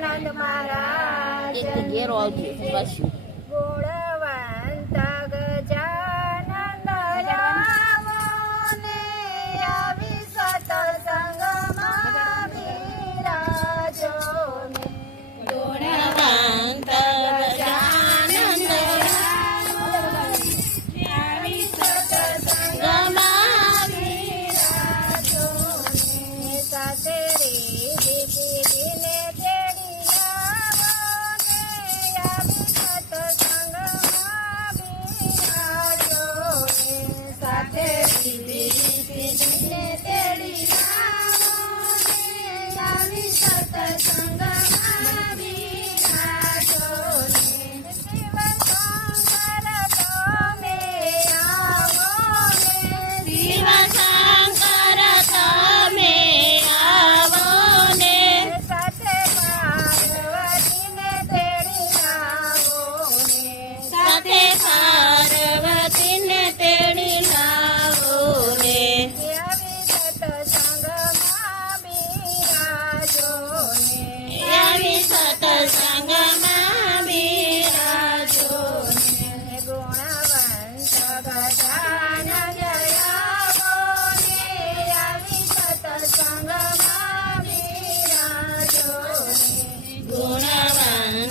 Nanda Maharaj. Get the gear all to you. Thank you.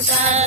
Sala.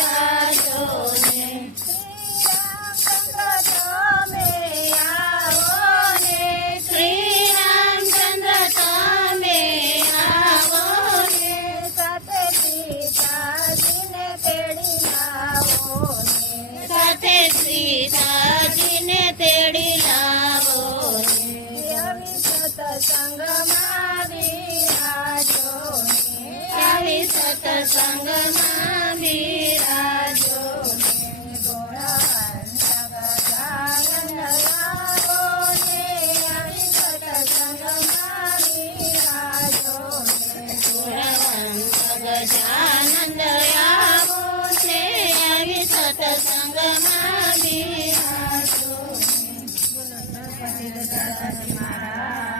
સત્સંગમાં બિરાજો ગજાનંદ આવો છે આવી સત્સંગમાં બિરાજો બોલો સરસ્વતી મહારાજ